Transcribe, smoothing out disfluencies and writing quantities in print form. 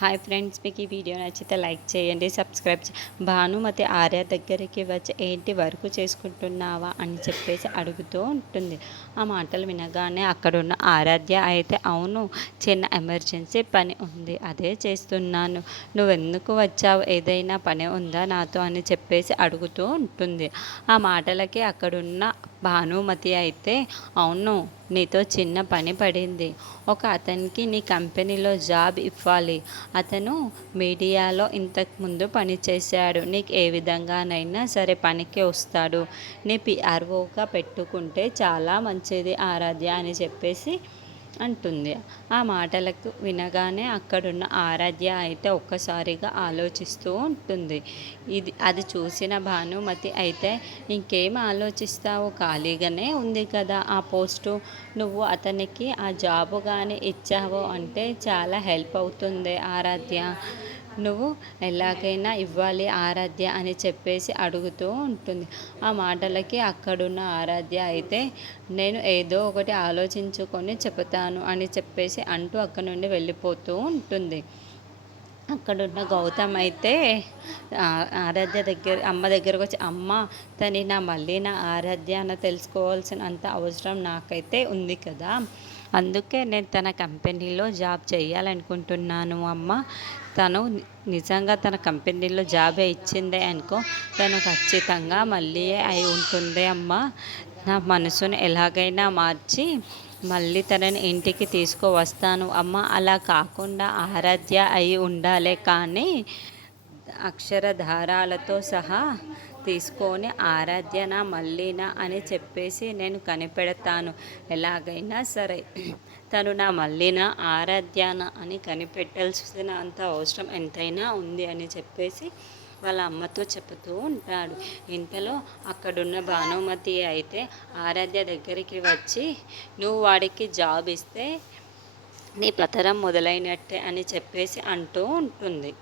Hi friends, మీకు ఈ video నచ్చితే లైక్ చేయండి, సబ్స్క్రైబ్ భానుమతి ఆర్య దగ్గరికి వచ్చి ఏంటి వర్క్ చేసుకుంటున్నావా అని చెప్పేసి అడుగుతూ ఉంటుంది. ఆ మాటలు వినగానే అక్కడున్న ఆరాధ్య అయితే అవును, చిన్న ఎమర్జెన్సీ పని ఉంది, అదే చేస్తున్నాను. నువ్వెందుకు వచ్చావు, ఏదైనా పని ఉందా నాతో అని చెప్పేసి అడుగుతూ ఉంటుంది. ఆ మాటలకి అక్కడున్న భానుమతి అయితే అవును, నీతో చిన్న పని పడింది. ఒక అతనికి నీ కంపెనీలో జాబ్ ఇవ్వాలి. అతను మీడియాలో ఇంతకుముందు పనిచేశాడు. నీకు ఏ విధంగానైనా సరే పనికి వస్తాడు. నీ పిఆర్ఓగా పెట్టుకుంటే చాలా మంచిది ఆరాధ్య అని చెప్పేసి అంటుంది. ఆ మాటలకు వినగానే అక్కడున్న ఆరాధ్య అయితే ఒక్కసారిగా ఆలోచిస్తూ ఉంటుంది. అది చూసిన భానుమతి అయితే ఇంకేం ఆలోచిస్తావు, ఖాళీగానే ఉంది కదా ఆ పోస్టు, నువ్వు అతనికి ఆ జాబు కానీ ఇచ్చావు అంటే చాలా హెల్ప్ అవుతుంది ఆరాధ్య. నువ్వు ఎలాగైనా ఇవ్వాలి ఆరాధ్య అని చెప్పేసి అడుగుతూ ఉంటుంది. ఆ మాటలకి అక్కడున్న ఆరాధ్య అయితే నేను ఏదో ఒకటి ఆలోచించుకొని చెబుతాను అని చెప్పేసి అంటూ అక్కడి నుండి వెళ్ళిపోతూ ఉంటుంది. అక్కడున్న గౌతమ్ అయితే ఆరాధ్య అమ్మ దగ్గరకు వచ్చి, అమ్మ తని మళ్ళీ నా ఆరాధ్య అని తెలుసుకోవాల్సినంత అవసరం నాకైతే ఉంది కదా, అందుకే నేను తన కంపెనీలో జాబ్ చేయాలనుకుంటున్నాను అమ్మ. తను నిజంగా తన కంపెనీలో జాబే ఇచ్చిందే అనుకో, తను ఖచ్చితంగా మళ్ళీ అయి ఉంటుంది అమ్మ. నా మనసును ఎలాగైనా మార్చి మళ్ళీ తనని ఇంటికి తీసుకువస్తాను అమ్మ. అలా కాకుండా ఆరాధ్య అయి ఉండాలే కానీ అక్షరధారాలతో సహా తీసుకొని ఆరాధ్యనా మళ్ళీనా అని చెప్పేసి నేను కనిపెడతాను. ఎలాగైనా సరే తను నా మళ్ళీనా ఆరాధ్యాన అని కనిపెట్టాల్సిన అంత అవసరం ఎంతైనా ఉంది అని చెప్పేసి వాళ్ళ అమ్మతో చెబుతూ ఉంటాడు. ఇంతలో అక్కడున్న భానుమతి అయితే ఆరాధ్య దగ్గరికి వచ్చి, నువ్వు వాడికి జాబ్ ఇస్తే నీ పతరం మొదలైనట్టే అని చెప్పేసి అంటూ ఉంటుంది.